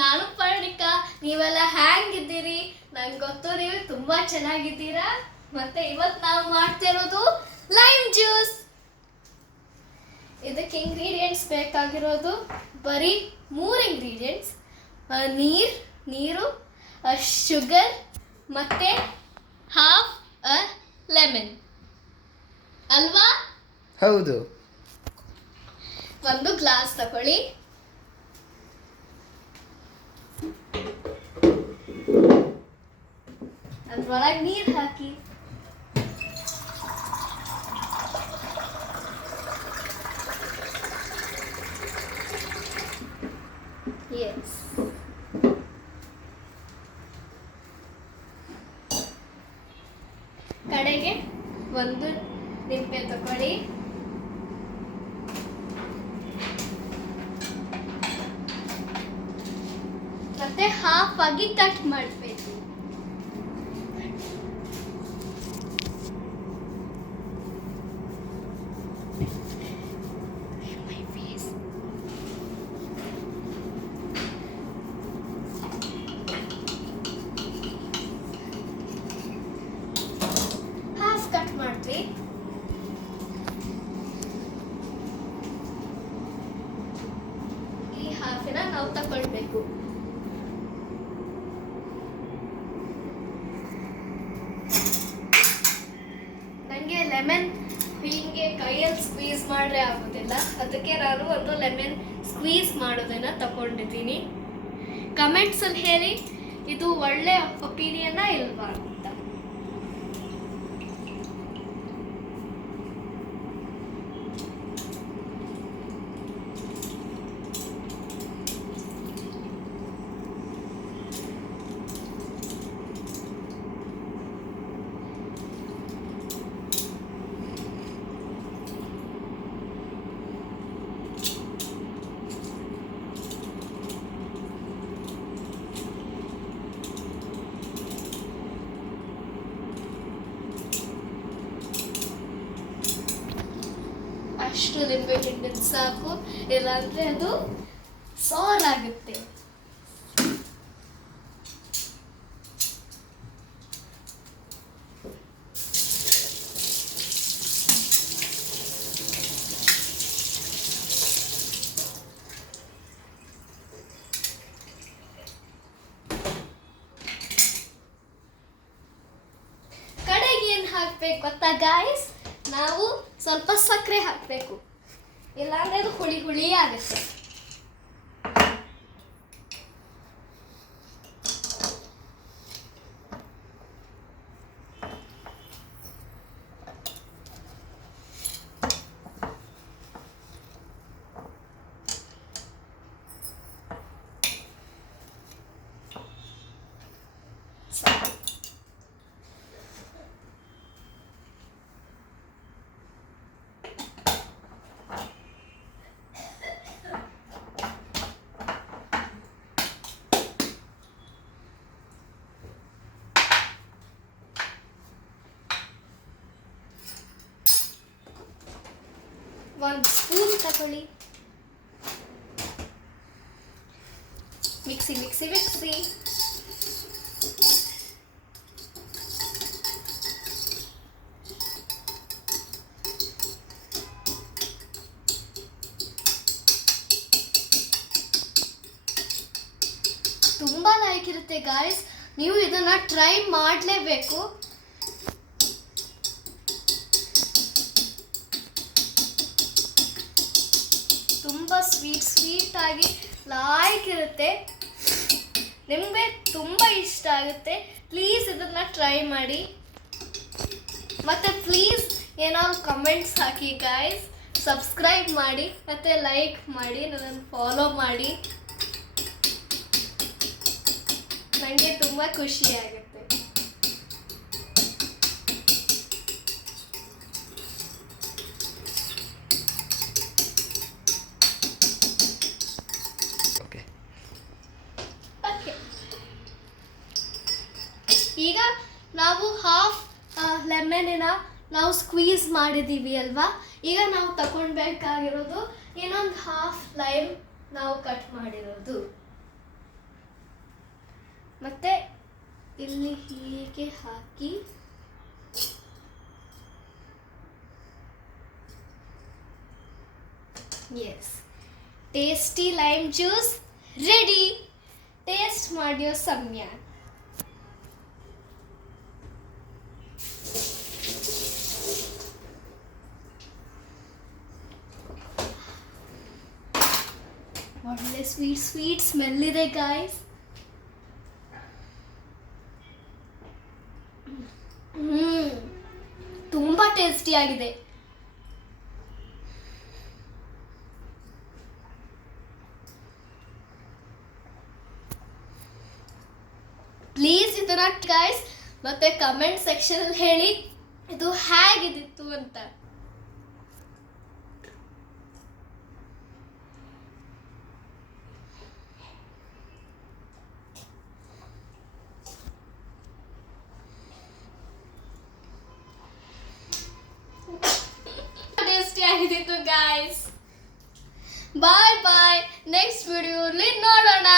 ನಾನು ಪರ್ಣಿಕಾ. ನೀವೆಲ್ಲ ಹ್ಯಾಂಗಿದ್ದೀರಿ? ನಂಗೆ ಗೊತ್ತು ನೀವು ತುಂಬಾ ಚೆನ್ನಾಗಿದ್ದೀರಾ. ಮತ್ತೆ ಇವತ್ತು ನಾವು ಮಾಡ್ತಿರೋದು ಲೈಮ್ ಜ್ಯೂಸ್. ಇದಕ್ಕೆ ಇಂಗ್ರೀಡಿಯೆಂಟ್ಸ್ ಬೇಕಾಗಿರೋದು ಬರೀ 3 ಇಂಗ್ರೀಡಿಯೆಂಟ್ಸ್: ನೀರು, ಶುಗರ್ ಮತ್ತೆ ಹಾಫ್ ಲೆಮನ್ ಅಲ್ವಾ? ಹೌದು. ಒಂದು ಗ್ಲಾಸ್ ತಗೊಳ್ಳಿ. ಅದ್ರೊಳಗೆ ನೀರು ಹಾಕಿ. ಎಸ್. ಕಡೆಗೆ ಒಂದು ನಿಂಬೆ ತಗೊಳ್ಳಿ. ಮತ್ತೆ ಹಾಫ್ ಆಗಿ ಕಟ್ ಮಾಡಬೇಕು. ಹಾಫ್ ಕಟ್ ಮಾಡ್ರಿ. ಈ ಹಾಫಿನ ನಾವು ತಗೊಳ್ಬೇಕು. ನನಗೆ ಲೆಮನ್ ಹೀಗೆ ಕೈಯಲ್ಲಿ ಸ್ಕ್ವೀಸ್ ಮಾಡ್ರೆ ಆಗೋದಿಲ್ಲ, ಅದಕ್ಕೆ ನಾನು ಒಂದು ಲೆಮನ್ ಸ್ಕ್ವೀಸ್ ಮಾಡೋದನ್ನ ತಗೊಂಡಿದ್ದೀನಿ. ಕಮೆಂಟ್ಸಲ್ಲಿ ಹೇಳಿ ಇದು ಒಳ್ಳೆ ಒಪಿನಿಯನ್ನ ಇಲ್ವಾ ಅಂತ. ಅಷ್ಟು ನಿಂಬೆ ಹಿಂಡಿನ ಸಾಕು, ಇಲ್ಲಾಂದ್ರೆ ಅದು ಸಾರಾಗುತ್ತೆ. ಕಡೆಗೆ ಏನು ಹಾಕ್ಬೇಕು ಗೊತ್ತಾ ಗಾಯ್ಸ್? ನಾವು ಸ್ವಲ್ಪ ಸಕ್ಕರೆ ಹಾಕಬೇಕು, ಇಲ್ಲಾಂದ್ರೆ ಅದು ಹುಳಿ ಹುಳಿ ಆಗುತ್ತೆ. ಒಂದು ಸ್ಪೂನ್ ತಗೊಳ್ಳಿ. Mixie mixie mixie. ತುಂಬಾ ಲೈಕ್ ಇರುತ್ತೆ ಗಾಯ್ಸ್, ನೀವು ಇದನ್ನ ಟ್ರೈ ಮಾಡಲೇಬೇಕು. ತುಂಬ ಸ್ವೀಟ್ ಆಗಿ ಲೈಕ್ ಇರುತ್ತೆ. ನಿಮಗೆ ತುಂಬ ಇಷ್ಟ ಆಗುತ್ತೆ. ಪ್ಲೀಸ್ ಇದನ್ನು ಟ್ರೈ ಮಾಡಿ. ಮತ್ತು ಪ್ಲೀಸ್ ಏನಾದ್ರು ಕಮೆಂಟ್ಸ್ ಹಾಕಿ ಗಾಯ್ಸ್. ಸಬ್ಸ್ಕ್ರೈಬ್ ಮಾಡಿ ಮತ್ತು ಲೈಕ್ ಮಾಡಿ, ನನ್ನನ್ನು ಫಾಲೋ ಮಾಡಿ. ನನಗೆ ತುಂಬ ಖುಷಿ ಆಗುತ್ತೆ. ಈಗ ನಾವು ಹಾಫ್ ಲೆಮನಿನ ನಾವು ಸ್ಕ್ವೀಸ್ ಮಾಡಿದ್ದೀವಿ ಅಲ್ವಾ? ಈಗ ನಾವು ತಗೊಳ್ಬೇಕಾಗಿರೋದು ಇನ್ನೊಂದು ಹಾಫ್ ಲೈಮ್ ನಾವು ಕಟ್ ಮಾಡಿರೋದು. ಮತ್ತೆ ಇಲ್ಲಿ ಹೀಗೆ ಹಾಕಿ yes, tasty lime juice ready. Taste ಮಾಡಿಯೋ ಸಮಯ. ಒಳ್ಳೆ ಸ್ವೀಟ್ ಸ್ವೀಟ್ ಸ್ಮೆಲ್ ಇದೆ ಗಾಯ್ಸ್. ತುಂಬ ಟೇಸ್ಟಿ ಆಗಿದೆ. ಪ್ಲೀಸ್ ಇದನ್ನ ಗೈಸ್ ಮತ್ತೆ ಕಮೆಂಟ್ ಸೆಕ್ಷನ್ ಅಲ್ಲಿ ಹೇಳಿ ಇದು ಹೇಗಿತ್ತು ಅಂತ. ಟೇಸ್ಟಿ ಆಗಿತ್ತು ಗೈಸ್. ಬಾಯ್ ಬಾಯ್. ನೆಕ್ಸ್ಟ್ ವಿಡಿಯೋಲಿ ನೋಡೋಣ.